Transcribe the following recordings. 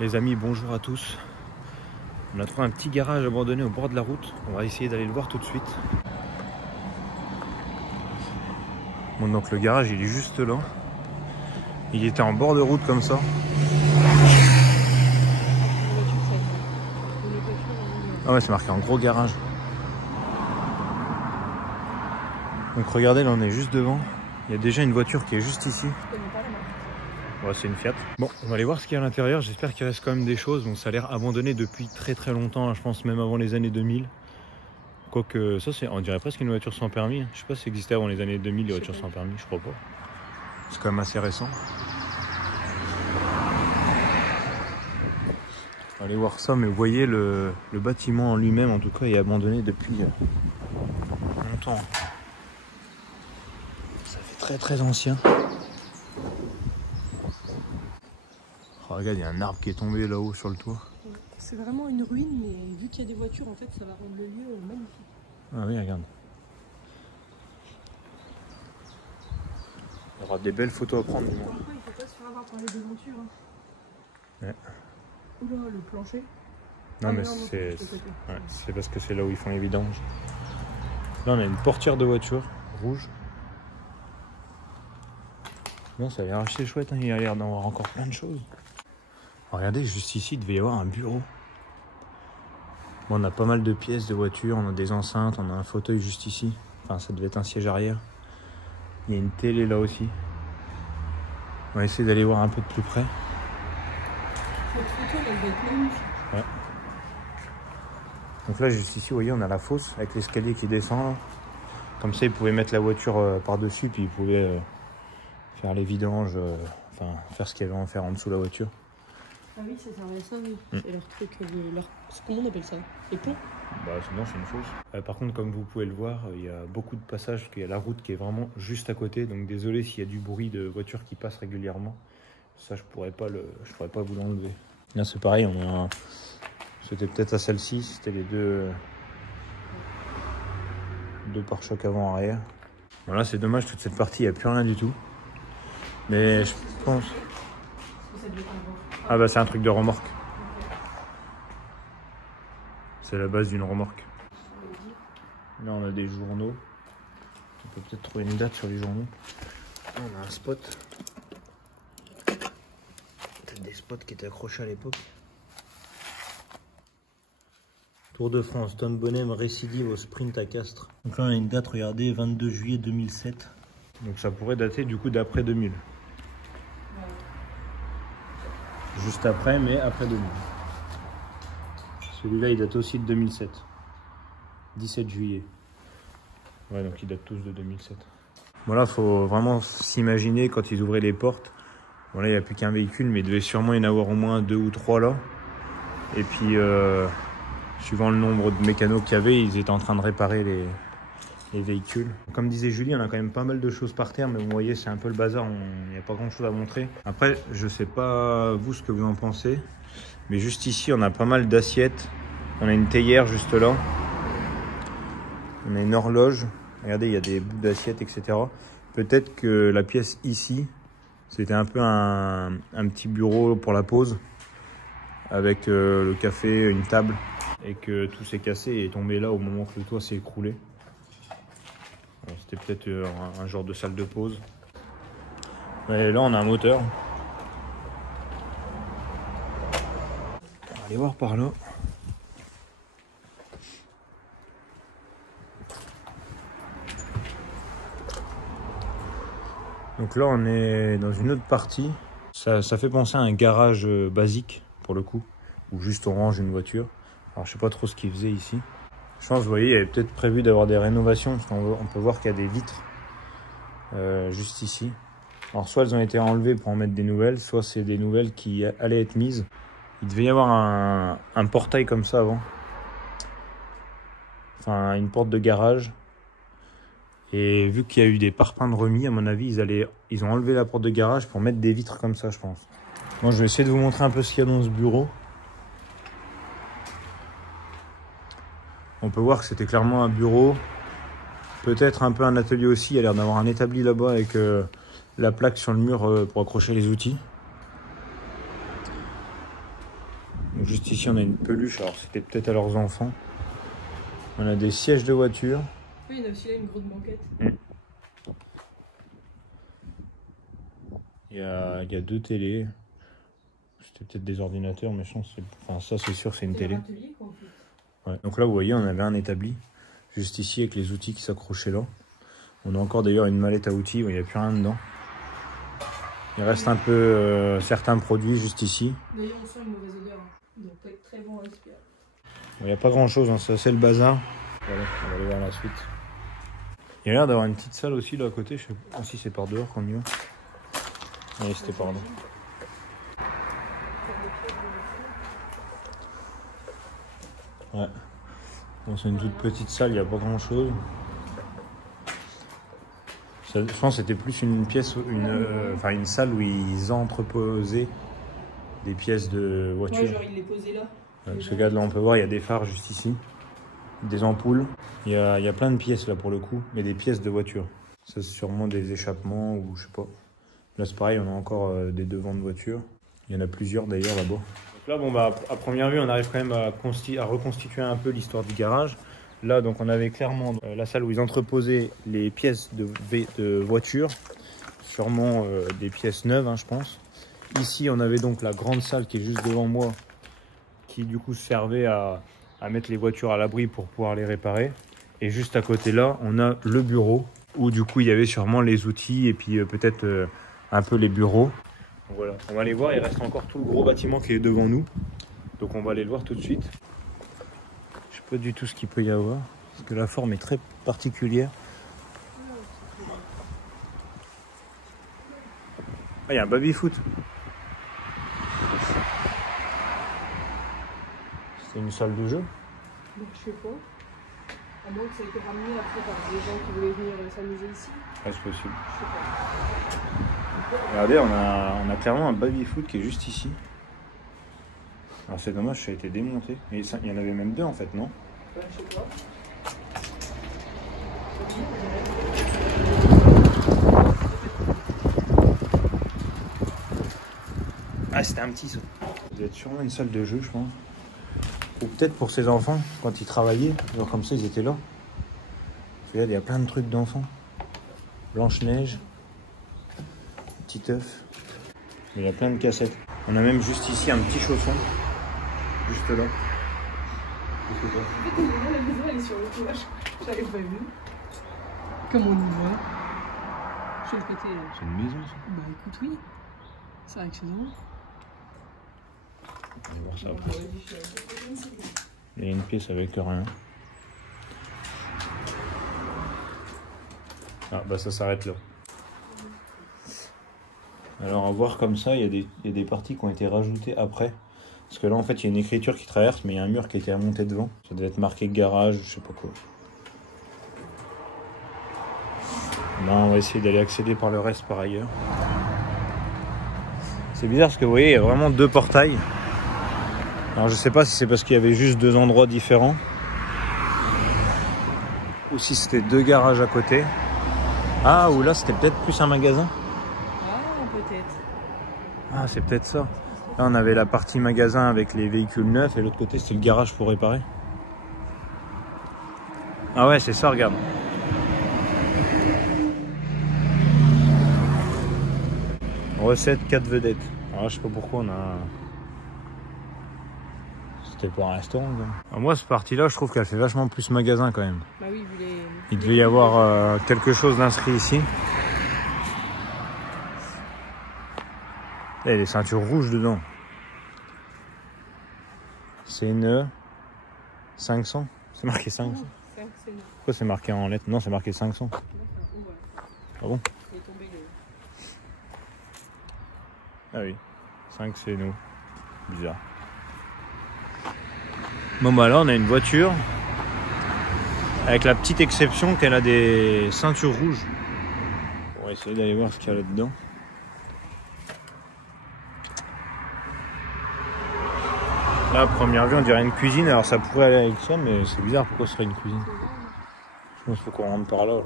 Les amis, bonjour à tous. On a trouvé un petit garage abandonné au bord de la route. On va essayer d'aller le voir tout de suite. Bon, donc le garage il est juste là. Il était en bord de route comme ça. Ah ouais, c'est marqué en gros garage. Donc regardez, là on est juste devant. Il y a déjà une voiture qui est juste ici. Ouais, c'est une Fiat. Bon, on va aller voir ce qu'il y a à l'intérieur. J'espère qu'il reste quand même des choses. Bon, ça a l'air abandonné depuis très longtemps. Je pense même avant les années 2000. Quoique ça, on dirait presque une voiture sans permis. Je sais pas si ça existait avant les années 2000, les voitures sans permis. Je crois pas. C'est quand même assez récent. On va aller voir ça. Mais vous voyez, le bâtiment en lui-même, en tout cas, est abandonné depuis longtemps. Ça fait très ancien. Oh, regarde, il y a un arbre qui est tombé là-haut sur le toit. C'est vraiment une ruine, mais vu qu'il y a des voitures, en fait, ça va rendre le lieu magnifique. Ah oui, regarde. Il y aura des belles photos à prendre. Après, il ne faut pas se faire avoir par les devantures. Hein. Ouais. Oula, le plancher. Non, mais c'est parce que c'est là où ils font les vidanges. Là, on a une portière de voiture rouge. Non, ça a l'air assez chouette. Hein. Il y a l'air d'avoir encore plein de choses. Regardez, juste ici, il devait y avoir un bureau. Bon, on a pas mal de pièces de voiture, on a des enceintes, on a un fauteuil juste ici. Enfin, ça devait être un siège arrière. Il y a une télé là aussi. On va essayer d'aller voir un peu de plus près. Cette photo, elle va être magnifique. Ouais. Donc là, juste ici, vous voyez, on a la fosse avec l'escalier qui descend. Là. Comme ça, ils pouvaient mettre la voiture par-dessus, puis ils pouvaient faire les vidanges, enfin, faire ce qu'il y avait à faire en dessous de la voiture. Ah oui, ça servait à ça, oui. C'est leur truc, comment on appelle ça? Les ponts? Bah sinon c'est une fosse. Par contre, comme vous pouvez le voir, il y a beaucoup de passages, parce qu'il y a la route qui est vraiment juste à côté. Donc désolé s'il y a du bruit de voitures qui passent régulièrement. Ça, je pourrais pas vous l'enlever. Là c'est pareil, c'était peut-être à celle-ci, c'était les deux pare-chocs avant-arrière. Voilà, c'est dommage, toute cette partie, il n'y a plus rien du tout. Mais je pense... Ah bah c'est un truc de remorque. C'est la base d'une remorque. Là on a des journaux. On peut peut-être trouver une date sur les journaux. Là, on a un spot. Peut-être des spots qui étaient accrochés à l'époque. Tour de France, Tom Bonhomme récidive au sprint à Castres. Donc là on a une date, regardez, 22 juillet 2007. Donc ça pourrait dater du coup d'après 2000. Juste après, mais après 2000. Celui-là, il date aussi de 2007. 17 juillet. Ouais, donc ils datent tous de 2007. Voilà, faut vraiment s'imaginer quand ils ouvraient les portes. Bon, là, il n'y a plus qu'un véhicule, mais il devait sûrement y en avoir au moins 2 ou 3 là. Et puis, suivant le nombre de mécanos qu'il y avait, ils étaient en train de réparer les véhicules. Comme disait Julie, on a quand même pas mal de choses par terre, mais vous voyez, c'est un peu le bazar, il n'y a pas grand chose à montrer. Après, je sais pas vous ce que vous en pensez, mais juste ici, on a pas mal d'assiettes. On a une théière juste là. On a une horloge. Regardez, il y a des bouts d'assiettes, etc. Peut-être que la pièce ici, c'était un peu un petit bureau pour la pause, avec le café, une table, et que tout s'est cassé et est tombé là au moment que le toit s'est écroulé. C'était peut-être un genre de salle de pause. Et là, on a un moteur. On va aller voir par là. Donc là, on est dans une autre partie. Ça fait penser à un garage basique, pour le coup, où juste on range une voiture. Alors, je sais pas trop ce qu'ils faisaient ici. Je pense, vous voyez, il y avait peut-être prévu d'avoir des rénovations, parce qu'on peut voir qu'il y a des vitres juste ici. Alors, soit elles ont été enlevées pour en mettre des nouvelles, soit c'est des nouvelles qui allaient être mises. Il devait y avoir un portail comme ça avant. Enfin, une porte de garage. Et vu qu'il y a eu des parpaings de remis, à mon avis, ils ont enlevé la porte de garage pour mettre des vitres comme ça, je pense. Bon, je vais essayer de vous montrer un peu ce qu'il y a dans ce bureau. On peut voir que c'était clairement un bureau, peut-être un peu un atelier aussi. Il y a l'air d'avoir un établi là-bas avec la plaque sur le mur pour accrocher les outils. Donc juste ici on a une peluche, alors c'était peut-être à leurs enfants. On a des sièges de voiture. Oui, il y en a aussi là une grosse banquette. Il y a 2 télés. C'était peut-être des ordinateurs, mais je pense que enfin, ça c'est sûr c'est une télé. Atelier, quoi, en fait. Ouais. Donc là vous voyez on avait un établi, juste ici avec les outils qui s'accrochaient là. On a encore d'ailleurs une mallette à outils où il n'y a plus rien dedans. Il reste un peu certains produits juste ici. D'ailleurs on sent une mauvaise odeur. Ils doivent pas être très bons à respirer. Il n'y a pas grand chose, hein. Ça c'est le bazar. Voilà, on va aller voir la suite. Il y a l'air d'avoir une petite salle aussi là à côté. Je sais pas si c'est par dehors qu'on y va. Oui, c'était par là. Ouais. Bon, c'est une toute petite salle, il n'y a pas grand chose. Je pense que c'était plus une pièce, une salle où ils entreposaient des pièces de voiture. Ouais, genre ils les posaient là. Ouais, parce que regarde là on peut voir, il y a des phares juste ici, des ampoules. Il y a plein de pièces là pour le coup, mais des pièces de voiture. Ça c'est sûrement des échappements ou je sais pas. Là c'est pareil, on a encore des devants de voiture. Il y en a plusieurs d'ailleurs là-bas. Donc là bon bah à première vue on arrive quand même à reconstituer un peu l'histoire du garage. Là donc on avait clairement la salle où ils entreposaient les pièces de voiture, sûrement des pièces neuves hein, je pense. Ici on avait donc la grande salle qui est juste devant moi, qui du coup servait à mettre les voitures à l'abri pour pouvoir les réparer. Et juste à côté là on a le bureau où du coup il y avait sûrement les outils et puis peut-être un peu les bureaux. Donc voilà, on va aller voir, il reste encore tout le gros bâtiment qui est devant nous. Donc on va aller le voir tout de suite. Je sais pas du tout ce qu'il peut y avoir, parce que la forme est très particulière. Ah, il y a un baby-foot. C'est une salle de jeu? Donc je sais pas. À moins que ça ait été ramené après par des gens qui voulaient venir s'amuser ici. Ah, c'est possible. Je sais pas. Regardez, on a clairement un baby-foot qui est juste ici. Alors c'est dommage, ça a été démonté. Mais il y en avait même 2 en fait, non? Je sais pas. Ah, c'était un petit ça. Ça doit être sûrement une salle de jeu, je pense. Ou peut-être pour ses enfants, quand ils travaillaient. Genre comme ça, ils étaient là. Regarde, il y a plein de trucs d'enfants. Blanche-Neige. Petit œuf. Il y a plein de cassettes. On a même juste ici un petit chausson. Juste là. En fait, la maison elle est sur le toit, j'avais pas vu. Comme on y voit. Sur le côté. C'est une maison ça? Bah écoute, oui. C'est avec ses enfants. On va voir ça après. Il y a une pièce avec rien. Ah bah ça s'arrête là. Alors à voir comme ça, il y a des parties qui ont été rajoutées après. Parce que là en fait il y a une écriture qui traverse, mais il y a un mur qui a été remonté devant. Ça devait être marqué garage, je sais pas quoi. Là on va essayer d'aller accéder par le reste par ailleurs. C'est bizarre parce que vous voyez il y a vraiment 2 portails. Alors je sais pas si c'est parce qu'il y avait juste 2 endroits différents. Ou si c'était 2 garages à côté. Ah ou là c'était peut-être plus un magasin. Ah peut-être. Ah c'est peut-être ça. Là on avait la partie magasin avec les véhicules neufs et l'autre côté c'était le garage pour réparer. Ah ouais c'est ça, regarde. Recette 4 vedettes. Alors je sais pas pourquoi on a... C'était pas un restaurant quoi. Alors moi cette partie là je trouve qu'elle fait vachement plus magasin quand même. Bah oui, vu les... Il devait y avoir quelque chose d'inscrit ici. Il y a des ceintures rouges dedans. C'est une 500. C'est marqué 500. Pourquoi c'est marqué en lettres? Non, c'est marqué 500. Ah bon? Ah oui. 5 c'est nous. Bizarre. Bon bah là on a une voiture. Avec la petite exception qu'elle a des ceintures rouges. On va essayer d'aller voir ce qu'il y a là-dedans. Là, à première vue, on dirait une cuisine. Alors ça pourrait aller avec ça, mais c'est bizarre. Pourquoi ce serait une cuisine? Je pense qu'il faut qu'on rentre par là.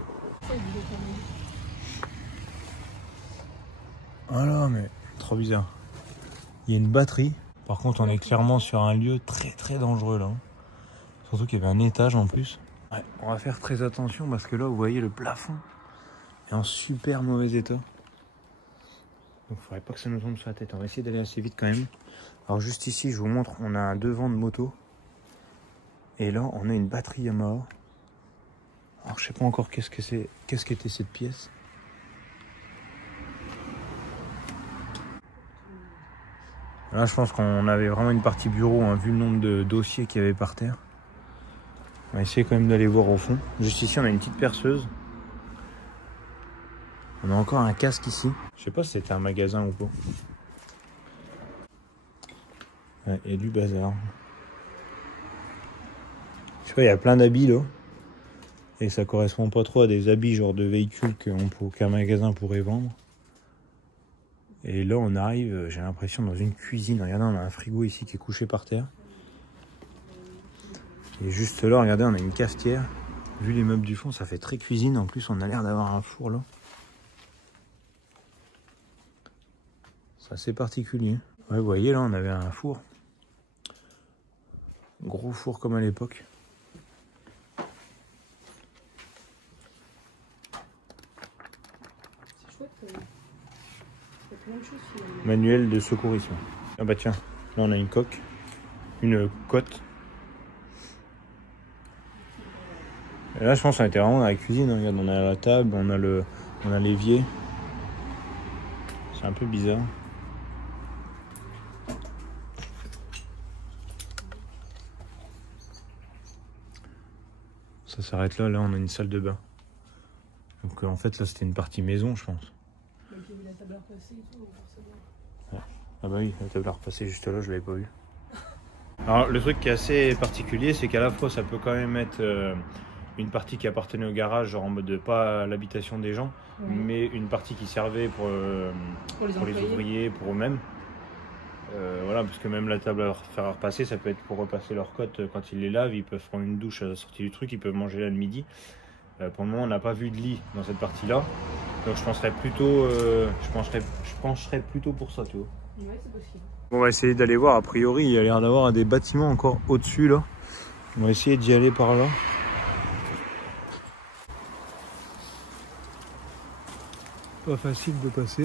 Voilà, mais trop bizarre. Il y a une batterie. Par contre, on est clairement sur un lieu très très dangereux là. Surtout qu'il y avait un étage en plus. Ouais, on va faire très attention parce que là, vous voyez, le plafond est en super mauvais état. Donc, il ne faudrait pas que ça nous tombe sur la tête. On va essayer d'aller assez vite quand même. Alors, juste ici, je vous montre, on a un devant de moto. Et là, on a une batterie Yamaha. Alors, je sais pas encore qu'est-ce qu'était cette pièce. Là, je pense qu'on avait vraiment une partie bureau, hein, vu le nombre de dossiers qu'il y avait par terre. On va essayer quand même d'aller voir au fond. Juste ici, on a une petite perceuse. On a encore un casque ici. Je sais pas si c'était un magasin ou pas. Ouais, il y a du bazar. Je sais pas, il y a plein d'habits là. Et ça correspond pas trop à des habits genre de véhicules qu'un magasin pourrait vendre. Et là, on arrive, j'ai l'impression, dans une cuisine. Regardez, on a un frigo ici qui est couché par terre. Et juste là, regardez, on a une cafetière. Vu les meubles du fond, ça fait très cuisine. En plus, on a l'air d'avoir un four là. C'est assez particulier. Ouais, vous voyez, là, on avait un four. Gros four comme à l'époque. C'est chouette. Il y a plein de choses finalement. Manuel de secourisme. Ah bah tiens, là on a une coque. Une cote. Et là, je pense qu'on était vraiment dans la cuisine. Regarde, on a la table, on a l'évier. C'est un peu bizarre. Ça s'arrête là. Là, on a une salle de bain. Donc, en fait, là, c'était une partie maison, je pense. Donc il y avait la table à repasser et tout, forcément. Ouais. Ah bah oui, la table à repasser juste là, je l'avais pas vu. Alors, le truc qui est assez particulier, c'est qu'à la fois, ça peut quand même être une partie qui appartenait au garage, genre en mode pas l'habitation des gens, mais une partie qui servait pour les ouvriers, pour eux-mêmes. Voilà, parce que même la table à faire repasser, ça peut être pour repasser leur côte quand ils les lavent. Ils peuvent prendre une douche à la sortie du truc, ils peuvent manger là le midi. Pour le moment, on n'a pas vu de lit dans cette partie-là, donc je penserais plutôt, je pencherais plutôt pour ça, tu vois. Ouais, c'est possible. On va essayer d'aller voir. A priori, il y a l'air d'avoir des bâtiments encore au-dessus là. On va essayer d'y aller par là. Pas facile de passer.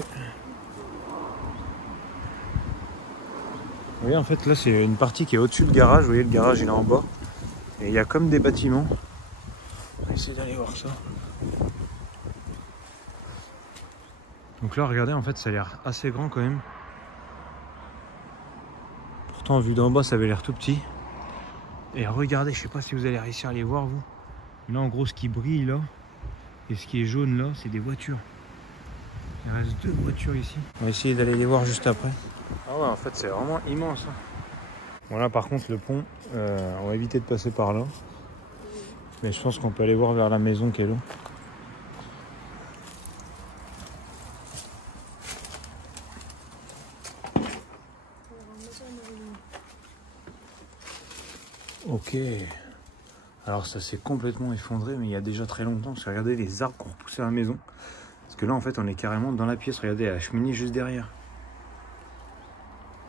Vous voyez, en fait, là, c'est une partie qui est au-dessus du garage. Vous voyez, le garage, il est en bas. Et il y a comme des bâtiments. On va essayer d'aller voir ça. Donc là, regardez, en fait, ça a l'air assez grand quand même. Pourtant, vu d'en bas, ça avait l'air tout petit. Et regardez, je sais pas si vous allez réussir à les voir, vous. Là, en gros, ce qui brille, là, et ce qui est jaune, là, c'est des voitures. Il reste 2 voitures ici. On va essayer d'aller les voir juste après. Ah ouais, en fait, c'est vraiment immense. Bon, là, par contre, le pont, on va éviter de passer par là. Mais je pense qu'on peut aller voir vers la maison qui est là. Ok. Alors ça s'est complètement effondré, mais il y a déjà très longtemps. Parce que regardez les arbres qui ont repoussé la maison. Parce que là, en fait, on est carrément dans la pièce. Regardez la cheminée juste derrière.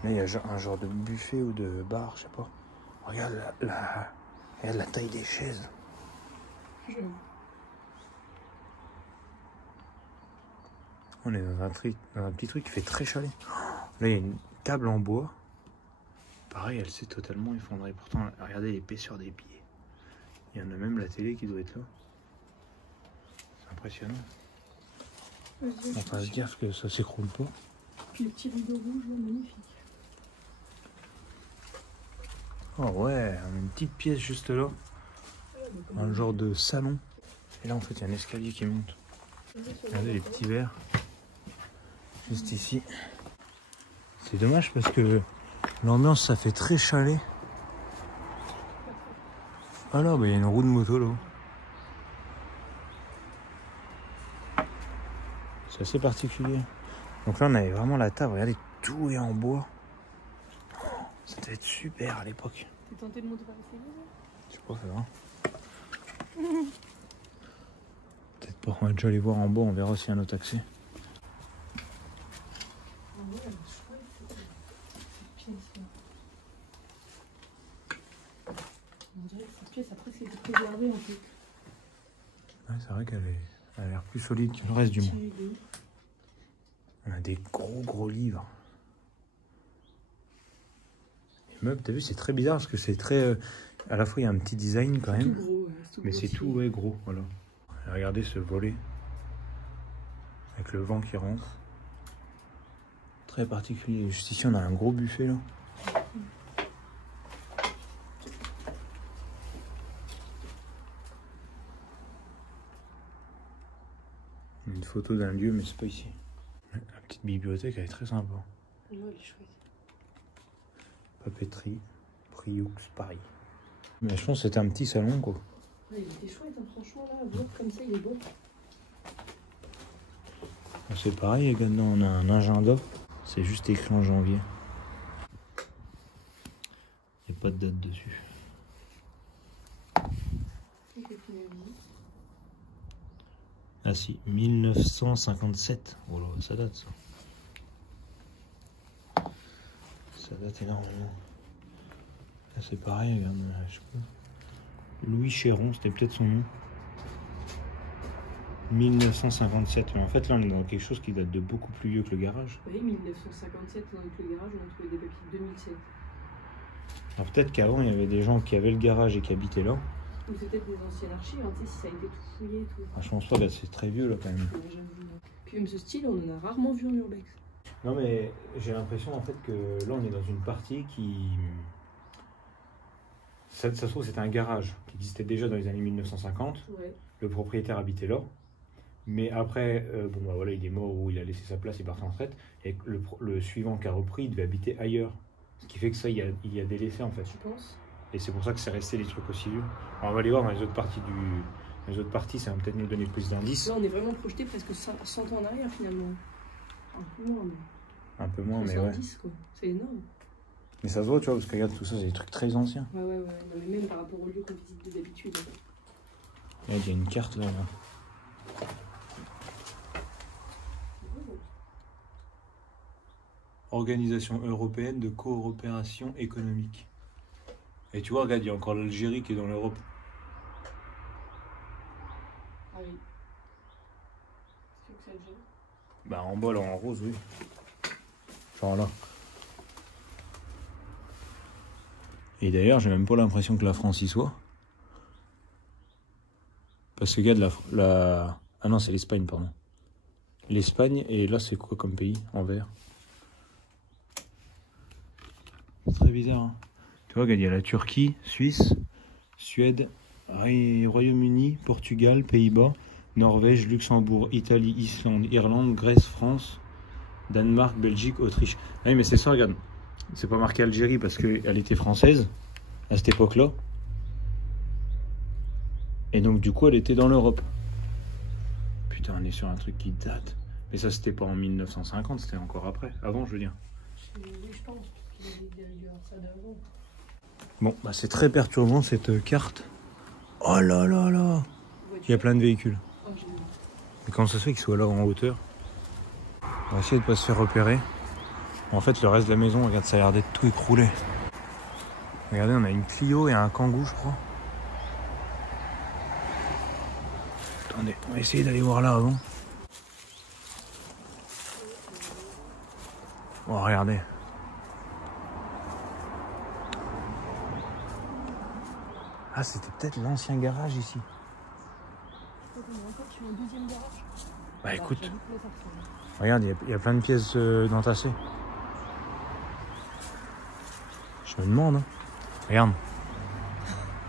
Là, il y a un genre de buffet ou de bar, je sais pas. Regarde regarde la taille des chaises. On est dans un petit truc qui fait très chalet. Là, il y a une table en bois. Pareil, elle s'est totalement effondrée. Pourtant, regardez l'épaisseur des pieds. Il y en a même la télé qui doit être là. C'est impressionnant. On fasse gaffe que ça s'écroule pas. Puis le petit rideau rouge, là, magnifique. Oh ouais, on a une petite pièce juste là. Un genre de salon. Et là, en fait, il y a un escalier qui monte. Regardez les petits verres. Juste ici. C'est dommage parce que l'ambiance, ça fait très chalet. Ah là, bah, il y a une roue de moto là. C'est assez particulier. Donc là, on avait vraiment la table. Regardez, tout est en bois. Ça devait être super à l'époque. T'es tenté de monter par les frigo? Je sais pas, ça va. Peut-être pas. On va déjà aller voir en bas. On verra s'il y a un autre accès. cette pièce a presque été préservée en fait. Ouais, c'est vrai qu'elle a l'air plus solide que le reste du monde. On a des gros livres. Les meubles, t'as vu, c'est très bizarre parce que c'est très... à la fois, il y a un petit design quand même. Tout gros, tout mais c'est tout, ouais, gros, voilà. Regardez ce volet. Avec le vent qui rentre. Très particulier. Juste ici, on a un gros buffet, là. Une photo d'un lieu, mais c'est pas ici. La petite bibliothèque, elle est très sympa. Ouais, elle est chouette. Papeterie, Prioux, Paris. Mais je pense que c'était un petit salon, quoi. Ouais, il était chouette, hein, franchement, là, à voir comme ça, il est beau. C'est pareil, également, on a un agenda. C'est juste écrit en janvier. Il n'y a pas de date dessus. Ah si, 1957. Oh là, ça date ça. Ça date énormément. Là c'est pareil, regarde, je sais pas. Louis Chéron, c'était peut-être son nom. 1957, mais en fait là on est dans quelque chose qui date de beaucoup plus vieux que le garage. Oui, 1957, avec le garage, on a trouvé des papiers de 2007. Alors peut-être qu'avant il y avait des gens qui avaient le garage et qui habitaient là. Ou c'est peut-être des anciennes archives, hein, tu sais, si ça a été tout fouillé et tout. Ah, je pense pas, là c'est très vieux là quand même. Ouais, j'avoue. Puis même ce style, on en a rarement vu en urbex. Non mais j'ai l'impression en fait que là on est dans une partie qui... Ça se trouve c'était un garage qui existait déjà dans les années 1950. Ouais. Le propriétaire habitait là. Mais après, bon bah voilà, il est mort ou il a laissé sa place, il est parti en retraite. Et le suivant qui a repris, il devait habiter ailleurs. Ce qui fait que ça, il y a délaissé en fait. Tu penses? Et c'est pour ça que c'est resté les trucs aussi vieux. Alors, on va aller voir dans les autres parties les autres parties, ça va peut-être nous donner plus d'indices. Là, on est vraiment projeté presque 100 ans en arrière finalement. Un peu moins, mais... Un peu moins, mais 70, ouais. quoi. C'est énorme. Mais ça se voit, tu vois, parce que regarde, tout ça, c'est des trucs très anciens. Ouais. Non, mais même par rapport au lieu qu'on visite d'habitude. Là, il y a une carte là. Organisation européenne de coopération économique. Et tu vois, regarde, il y a encore l'Algérie qui est dans l'Europe. Ah oui. Est-ce que c'est Algérie? Bah en bas là, en rose, oui. Genre là. Et d'ailleurs, j'ai même pas l'impression que la France y soit. Parce que regarde, ah non, c'est l'Espagne, pardon. L'Espagne, et là, c'est quoi comme pays en vert? C'est très bizarre, hein. Tu vois, regarde, il y a la Turquie, Suisse, Suède, Royaume-Uni, Portugal, Pays-Bas, Norvège, Luxembourg, Italie, Islande, Irlande, Grèce, France, Danemark, Belgique, Autriche. Ah oui, mais c'est ça, regarde. C'est pas marqué Algérie parce qu'elle était française à cette époque-là. Et donc, du coup, elle était dans l'Europe. Putain, on est sur un truc qui date. Mais ça, c'était pas en 1950, c'était encore après. Avant, je veux dire. Oui, je pense. Il y a eu ça d'avant. Bon, bah c'est très perturbant cette carte. Oh là là là! Il y a plein de véhicules. Oh, j'ai vu. Mais comment ça se fait qu'ils soient là en hauteur? On va essayer de pas se faire repérer. En fait, le reste de la maison, regarde, ça a l'air d'être tout écroulé. Regardez, on a une Clio et un Kangoo, je crois. Attendez, on va essayer d'aller voir là avant. Oh, regardez. Ah, c'était peut-être l'ancien garage ici. On est encore sur un deuxième garage. Bah écoute, regarde, il y a plein de pièces d'entassées. Je me demande, hein. Regarde.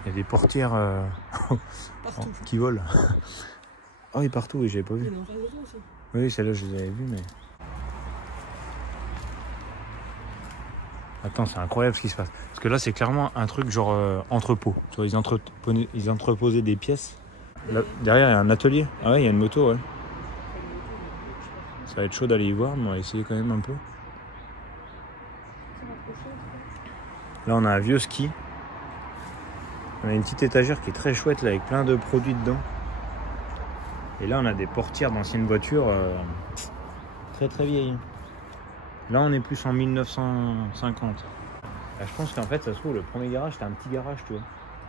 Il y a des portières qui volent. Oh, il est partout, oui, j'avais pas vu. Oui, celle-là, je les avais vues, mais... Attends, c'est incroyable ce qui se passe. Parce que là, c'est clairement un truc genre entrepôt. Tu vois, ils entreposaient des pièces. Là, derrière, il y a un atelier. Ah ouais, il y a une moto, ouais. Ça va être chaud d'aller y voir, mais on va essayer quand même un peu. Là, on a un vieux ski. On a une petite étagère qui est très chouette, là, avec plein de produits dedans. Et là, on a des portières d'anciennes voitures très très vieilles. Là, on est plus en 1950. Là, je pense qu'en fait, ça se trouve, le premier garage, c'était un petit garage, tu vois.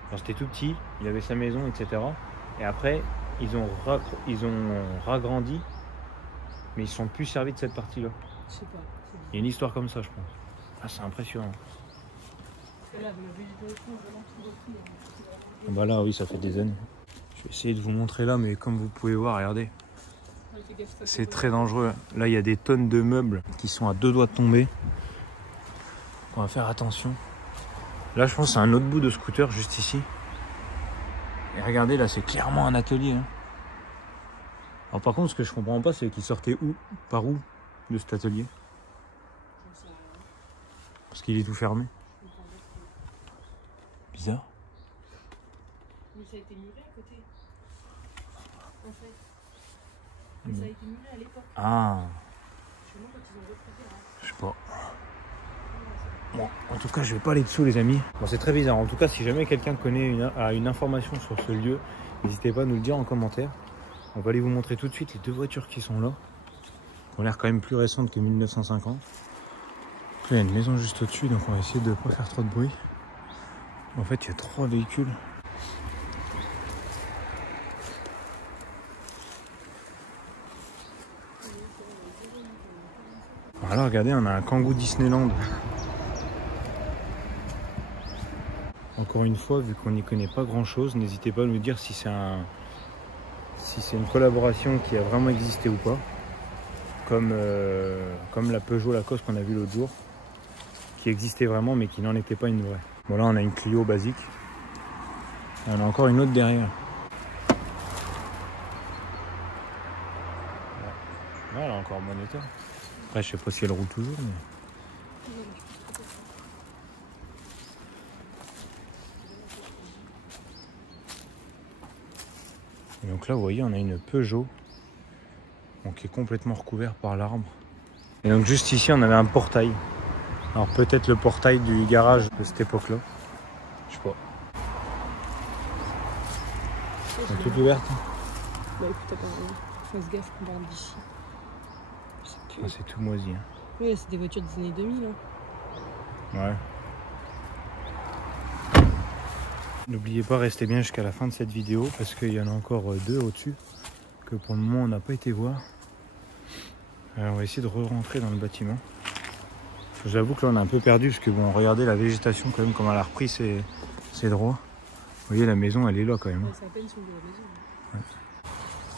Quand c'était tout petit, il avait sa maison, etc. Et après, ils ont ragrandi, mais ils ne sont plus servis de cette partie-là. Je sais pas. Il y a une histoire comme ça, je pense. Ah, c'est impressionnant. Là, vous l'avez vu, vraiment tout repris. Bah là, oui, ça fait des années. Je vais essayer de vous montrer là, mais comme vous pouvez voir, regardez. C'est très dangereux. Là, il y a des tonnes de meubles qui sont à 2 doigts de tomber. On va faire attention. Là, je pense que c'est un autre bout de scooter juste ici. Et regardez, là, c'est clairement un atelier. Hein. Alors par contre, ce que je comprends pas, c'est qu'il sortait où, par où, de cet atelier? Parce qu'il est tout fermé. Bizarre. Mais ça a été muré à côté. En fait. Ça a été muré à l'époque. Ah. Je me demande quand ils ont refait. Je sais pas. Bon, en tout cas, je vais pas aller dessous, les amis. Bon, c'est très bizarre. En tout cas, si jamais quelqu'un connaît une information sur ce lieu, n'hésitez pas à nous le dire en commentaire. On va aller vous montrer tout de suite les 2 voitures qui sont là. Qui ont l'air quand même plus récentes que 1950. Là, il y a une maison juste au-dessus, donc on va essayer de ne pas faire trop de bruit. En fait, il y a 3 véhicules. Voilà, regardez, on a un Kangoo Disneyland. Encore une fois, vu qu'on n'y connaît pas grand-chose, n'hésitez pas à nous dire si c'est une collaboration qui a vraiment existé ou pas. Comme la Peugeot Lacoste qu'on a vu l'autre jour, qui existait vraiment mais qui n'en était pas une vraie. Bon, là, on a une Clio basique. Et on a encore une autre derrière. Là, elle est encore en bon état. Après, je sais pas si elle roule toujours, mais... Et donc là, vous voyez, on a une Peugeot, donc qui est complètement recouvert par l'arbre. Et donc juste ici, on avait un portail. Alors peut-être le portail du garage de cette époque-là. Je sais pas. Elles sont toutes ouvertes. Bah écoute, apparemment, fasse gaffe qu'on parle d'ici. Ah, c'est tout moisi. Hein. Oui, c'est des voitures des années 2000. Hein. Ouais. N'oubliez pas, restez bien jusqu'à la fin de cette vidéo parce qu'il y en a encore 2 au-dessus que pour le moment on n'a pas été voir. Alors, on va essayer de re-rentrer dans le bâtiment. J'avoue que là on est un peu perdu parce que bon, regardez la végétation quand même, comme elle a repris ses droits. Vous voyez, la maison elle est là quand même. Ouais, c'est à peine sur la maison. Ouais.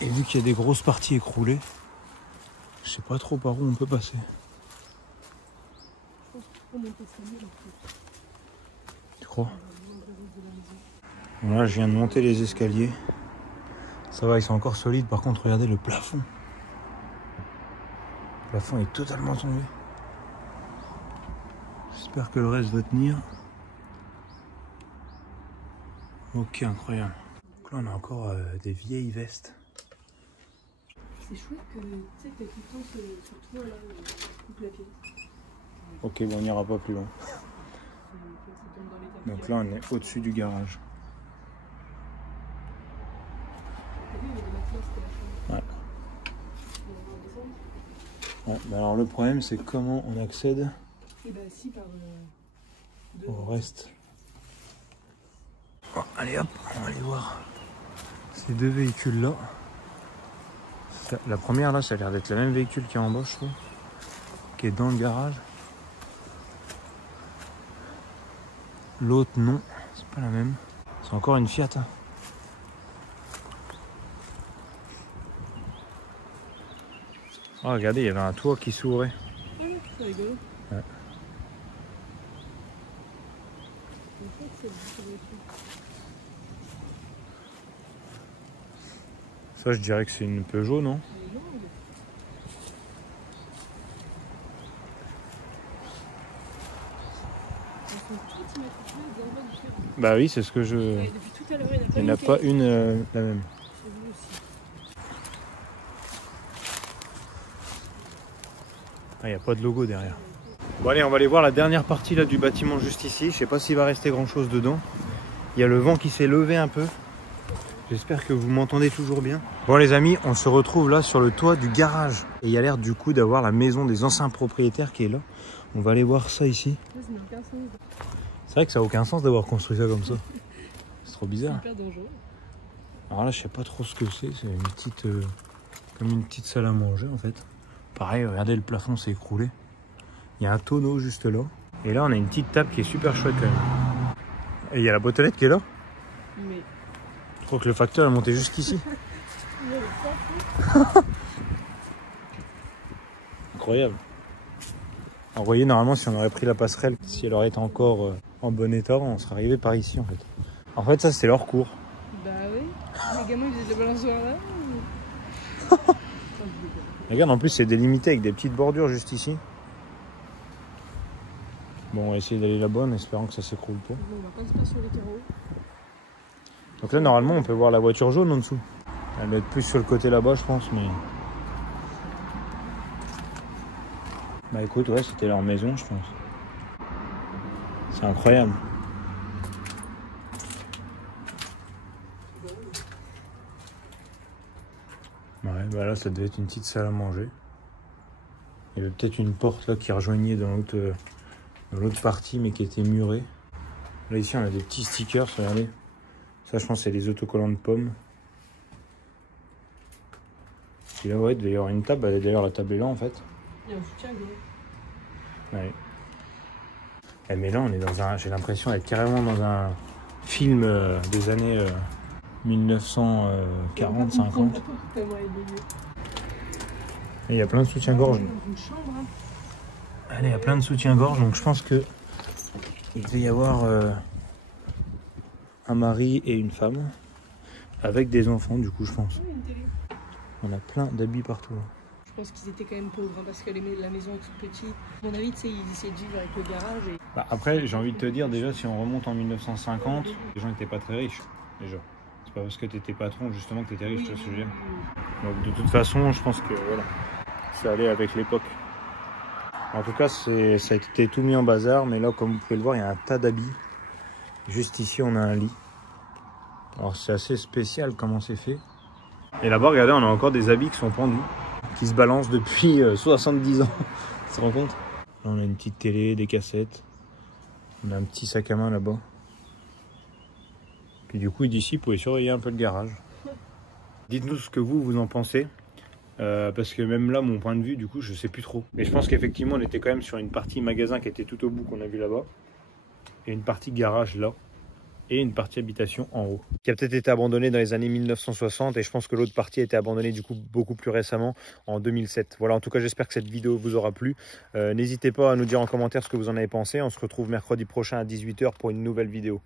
Et vu qu'il y a des grosses parties écroulées, je sais pas trop par où on peut passer. Je pense qu'il faut monter ce mur en fait. Tu crois? Bon, là je viens de monter les escaliers. Ça va, ils sont encore solides. Par contre, regardez le plafond. Le plafond est totalement tombé. J'espère que le reste va tenir. Ok, incroyable. Donc là, on a encore des vieilles vestes. C'est chouette que tu sais, t'as tout le temps ce toit là, coupe la pièce. Ok, bon, on n'ira pas plus loin. Donc là, on est au-dessus du garage. Ouais. Ouais, mais alors le problème, c'est comment on accède au reste. Bon, allez hop, on va aller voir ces 2 véhicules là. La première là, ça a l'air d'être le même véhicule qui est en bas, je trouve, qui est dans le garage. L'autre non, c'est pas la même. C'est encore une Fiat. Hein. Oh, regardez, il y avait un toit qui s'ouvrait. Ah ouais, c'est rigolo. Ouais. Ça, je dirais que c'est une Peugeot, non? Bah oui, c'est ce que je... Ouais, depuis tout à l'heure, il n'y en a pas une la même. Ah, il n'y a pas de logo derrière. Bon allez, on va aller voir la dernière partie là du bâtiment juste ici. Je sais pas s'il va rester grand chose dedans. Il y a le vent qui s'est levé un peu. J'espère que vous m'entendez toujours bien. Bon les amis, on se retrouve là sur le toit du garage. Et il y a l'air du coup d'avoir la maison des anciens propriétaires qui est là. On va aller voir ça ici. Ça n'a aucun sens. C'est vrai que ça n'a aucun sens d'avoir construit ça comme ça. trop bizarre. Hyper dangereux. Alors là, je sais pas trop ce que c'est. C'est une petite, comme une petite salle à manger en fait. Pareil, regardez, le plafond s'est écroulé. Il y a un tonneau juste là. Et là, on a une petite table qui est super chouette quand même. Et il y a la boîte aux lettres qui est là. Mais... Je crois que le facteur est monté jusqu'ici. Incroyable. Alors, vous voyez, normalement, si on aurait pris la passerelle, si elle aurait été encore en bon état, on serait arrivé par ici en fait. En fait, ça, c'est leur cours. Bah oui. Les gamins, ils faisaient de la balançoire là. Regarde, en plus, c'est délimité avec des petites bordures juste ici. Bon, on va essayer d'aller là-bas en espérant que ça s'écroule pas. Bon, on va pas se passer sur les terreaux. Donc là, normalement, on peut voir la voiture jaune en dessous. Elle doit être plus sur le côté là-bas, je pense, mais... Bah écoute, ouais, c'était leur maison, je pense. C'est incroyable. Ouais, bah là, ça devait être une petite salle à manger. Il y avait peut-être une porte là qui rejoignait dans l'autre partie, mais qui était murée. Là, ici, on a des petits stickers, regardez. Ça, je pense, c'est des autocollants de pommes. Et là, ouais, il devait y avoir une table. D'ailleurs, la table est là, en fait. Il y a un soutien-gorge. Ouais. Mais là, on est dans un... J'ai l'impression d'être carrément dans un film des années 1940, 50. Et il y a plein de soutiens-gorge. Allez, il y a plein de soutiens-gorge, donc je pense que il devait y avoir un mari et une femme avec des enfants, du coup, je pense. On a plein d'habits partout. Je pense qu'ils étaient quand même pauvres hein, parce que la maison est toute petite. À mon avis, tu sais, ils essayaient de vivre avec le garage. Et... Bah, après, j'ai envie de te dire, déjà, si on remonte en 1950, les gens n'étaient pas très riches, déjà. C'est pas parce que tu étais patron, justement, que tu étais riche, tu vois ce que je veux dire. Donc, de toute façon, je pense que, voilà, ça allait avec l'époque. En tout cas, ça a été tout mis en bazar, mais là, comme vous pouvez le voir, il y a un tas d'habits. Juste ici, on a un lit. Alors, c'est assez spécial comment c'est fait. Et là-bas, regardez, on a encore des habits qui sont pendus, qui se balancent depuis 70 ans. Tu te rends compte? Là, on a une petite télé, des cassettes. On a un petit sac à main là-bas. Puis du coup, d'ici, vous pouvez surveiller un peu le garage. Dites-nous ce que vous en pensez. Parce que même là, mon point de vue, du coup, je sais plus trop. Mais je pense qu'effectivement, on était quand même sur une partie magasin qui était tout au bout qu'on a vu là-bas. Et une partie garage là. Et une partie habitation en haut. Qui a peut-être été abandonnée dans les années 1960. Et je pense que l'autre partie a été abandonnée du coup beaucoup plus récemment, en 2007. Voilà, en tout cas, j'espère que cette vidéo vous aura plu. N'hésitez pas à nous dire en commentaire ce que vous en avez pensé. On se retrouve mercredi prochain à 18 h pour une nouvelle vidéo.